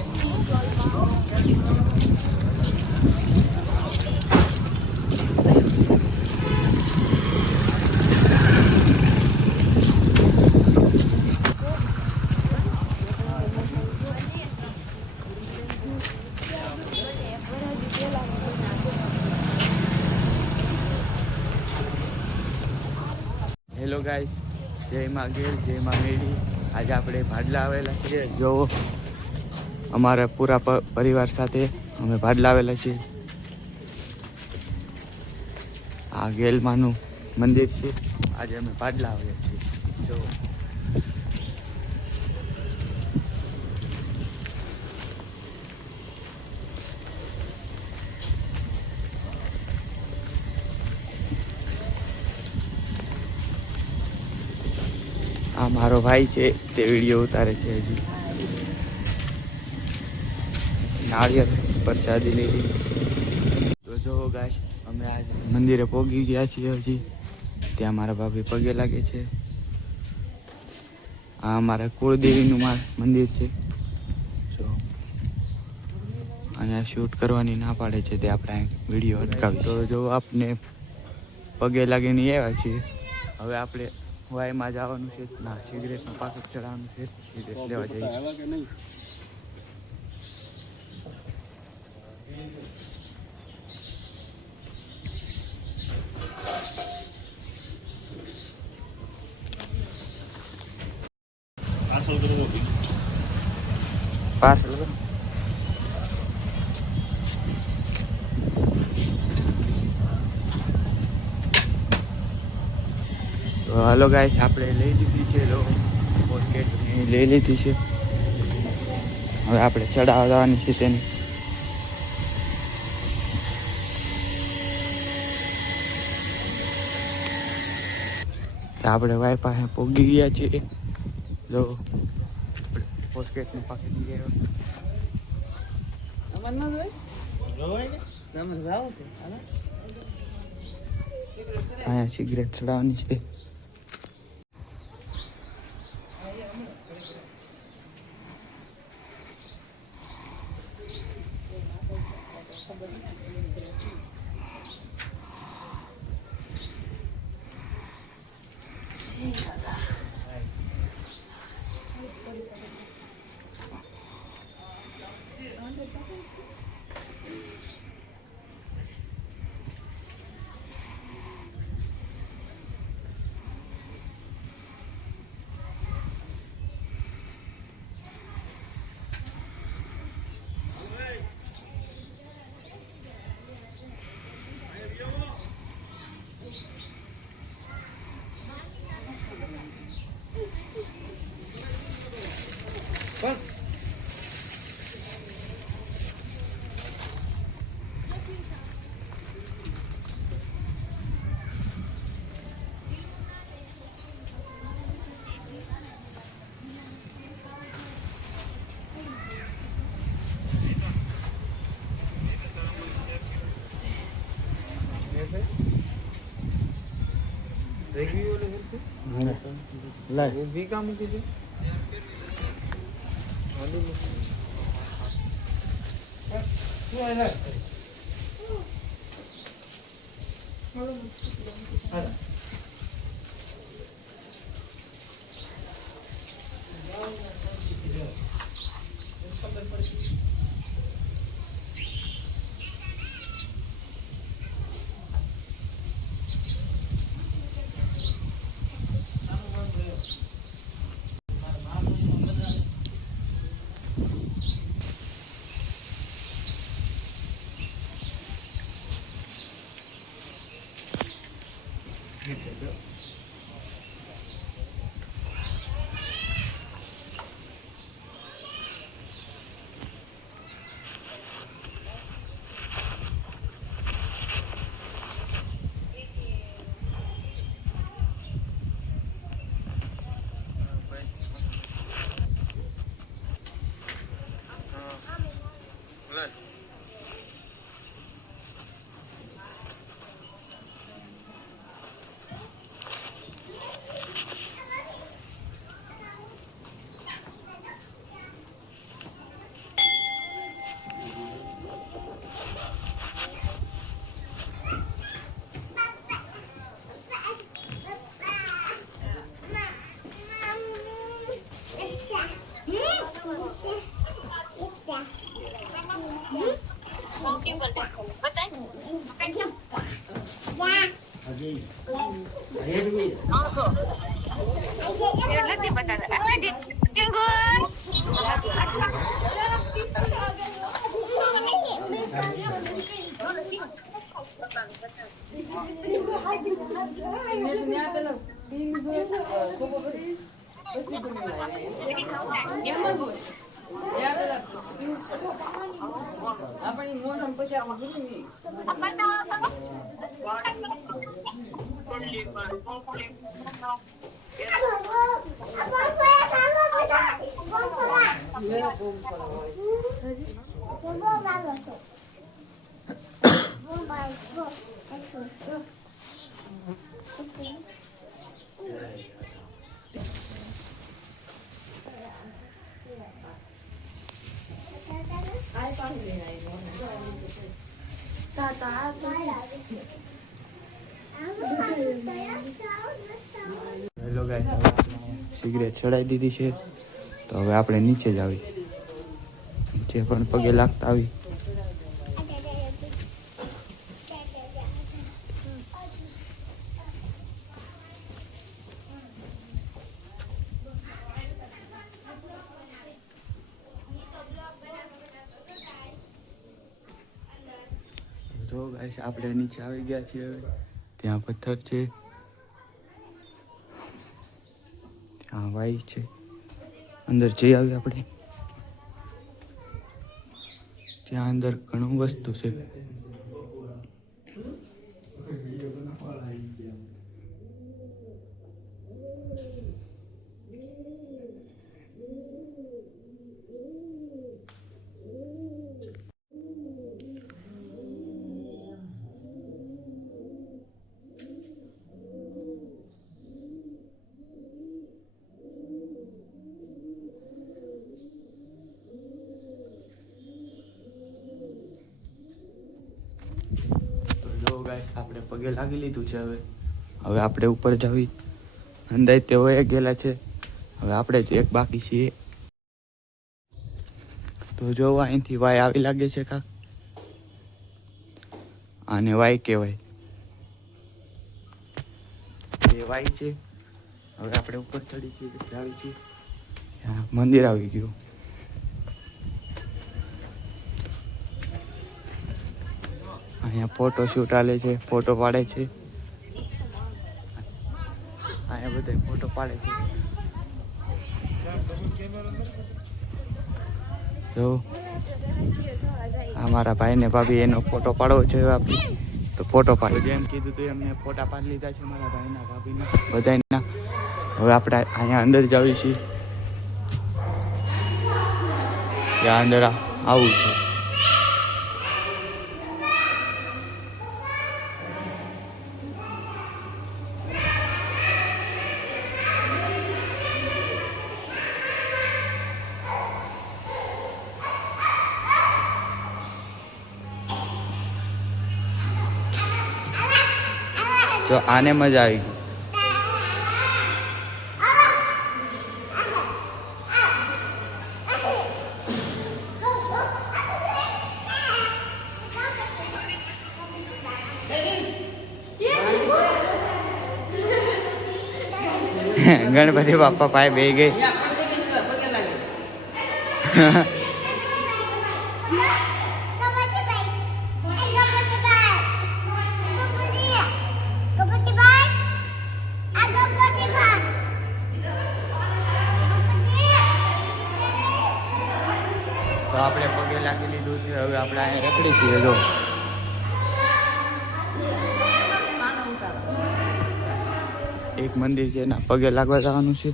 Hello guys, જય માં ગેલ, જય માં મેડી. આજે આપણે ભાડલા આવેલા છીએ. જો અમારા પૂરા પરિવાર સાથે અમે ભાડલા આવેલા છીએ. આ ગેલમાનું મંદિર છે. આજે અમે ભાડલા આવેલા છીએ. જો આ મારો ભાઈ છે, તે વિડીયો ઉતારે છે. હજી નાળિયેર પ્રસાદી લીધી. તો જો ગાય અમે આજ મંદિરે પહોંચી ગયા છીએ. હજી ત્યાં મારા ભાભી પગે લાગે છે. આ અમારા કુળદેવીનું મંદિર છે. તો અહીંયા શૂટ કરવાની ના પાડે છે, તે આપણે વિડીયો અટકાવી. તો જો આપને પગે લાગીને આવ્યા છીએ. હવે આપણે વાયમાં જવાનું છે. ના, સિગરેટનું પાકીટ ચડાવવાનું છે. સિગરેટ લેવા જઈએ. પાર્સલ તો હાલો ગાઈસ, આપણે લઈ લીધી છે. પોકેટ લઈ લીધી છે. હવે આપણે ચડાવવાની છે તેને. આપણે વાય પાસે પહોંચી ગયા છીએ. જો પોકેટનું પાકીટ લઈ અહીંયા સિગરેટ ચડાવવાની છે. હેલો ગાઈસ, સિગરેટ ચડાવી દીધી છે તો હવે આપણે નીચે જ આવી, નીચે પણ પગે લાગતા આવી. જો ગાઈસ આપણે નીચે આવી ગયા છીએ. હવે ત્યાં પથ્થર છે, ત્યાં વાઈ છે, અંદર જઈ આવી આપણે. ત્યાં અંદર ઘણું વસ્તુ છે. આપણે પગે લાગી લીધું છે. હવે આપણે ઉપર જાવી. અંદાજ તે વહી ગયેલા છે, હવે આપણે જ એક બાકી છીએ. તો જો અહીંથી વાય આવી લાગે છે કાક, આને વાય કહેવાય. એ વાય છે. હવે આપણે ઉપર ચડી છીએ, જાવી છીએ. મંદિર આવી ગયું. અહીંયા ફોટો શૂટ આલે છે, ફોટો પાડે છે. અહીંયા બધા ફોટો પાડે છે. જો અમારા ભાઈ ને ભાભી એનો ફોટો પાડવો છે આપણે, તો ફોટો પાડો. જેમ કીધું તું એમને ફોટા પાડી લીધા છે મારા ભાઈના ભાભીના બધાના. હવે આપણે અહીંયા અંદર જાવી છીએ. ત્યાં અંદર આવું છે. તો આને મજા આવી ગઈ. ગણપતિ બાપા પાસે બે ગઈ. તો આપણે પગે લાગી લીધું છે. હવે આપણે અહીંયા રખડી છીએ. જો એક મંદિર છે, એના પગે લાગવા જવાનું છે.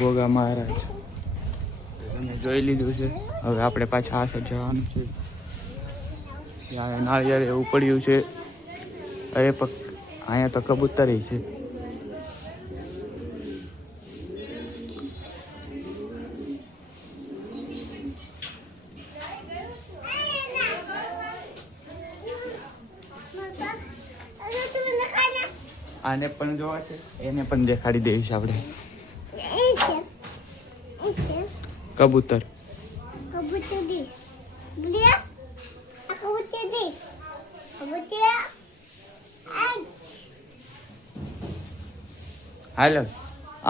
ગોગા મહારાજ તમે જોઈ લીધું છે. હવે આપણે પાછા આ સાઈડ જવાનું છે. ત્યાં નાળિયેર એવું પડ્યું છે. અરે અહીંયા તો કબૂતર છે. આને પણ જોવા છે, એને પણ દેખાડી દઈશ આપણે. કબૂતર હાલો,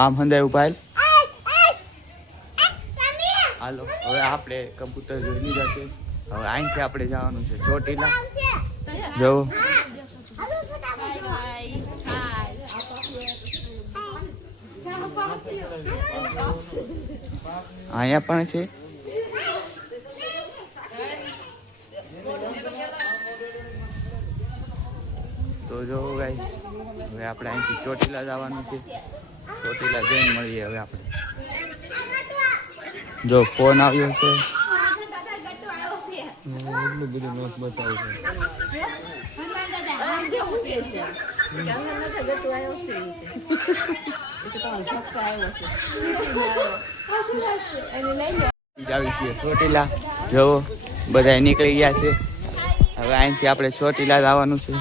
આમ હંધાય ઉભા હાલો. હવે આપણે કબૂતર જોઈ લીધા છે. હવે અહીંથી આપણે જવાનું છે ચોટીલા. જો અહીંયા પણ છે. તો જો ગાઈસ, હવે આપણે અહીંથી ચોટીલા જવાનું છે. ચોટીલા જઈને મળીએ હવે આપણે. જો ફોન આવ્યો છે. એટલું બધું નોટ બતાવે છે. જાવી છીએ ચોટીલા. જો બધા નીકળી ગયા છે. હવે અહીંથી આપણે ચોટીલા જવાનું છે.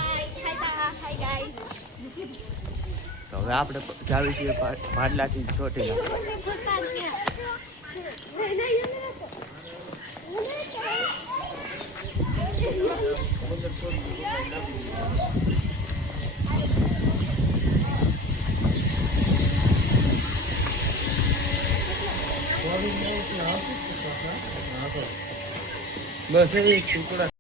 તો હવે આપણે જાવી છીએ ભાડલાથી ચોટીલા. બસ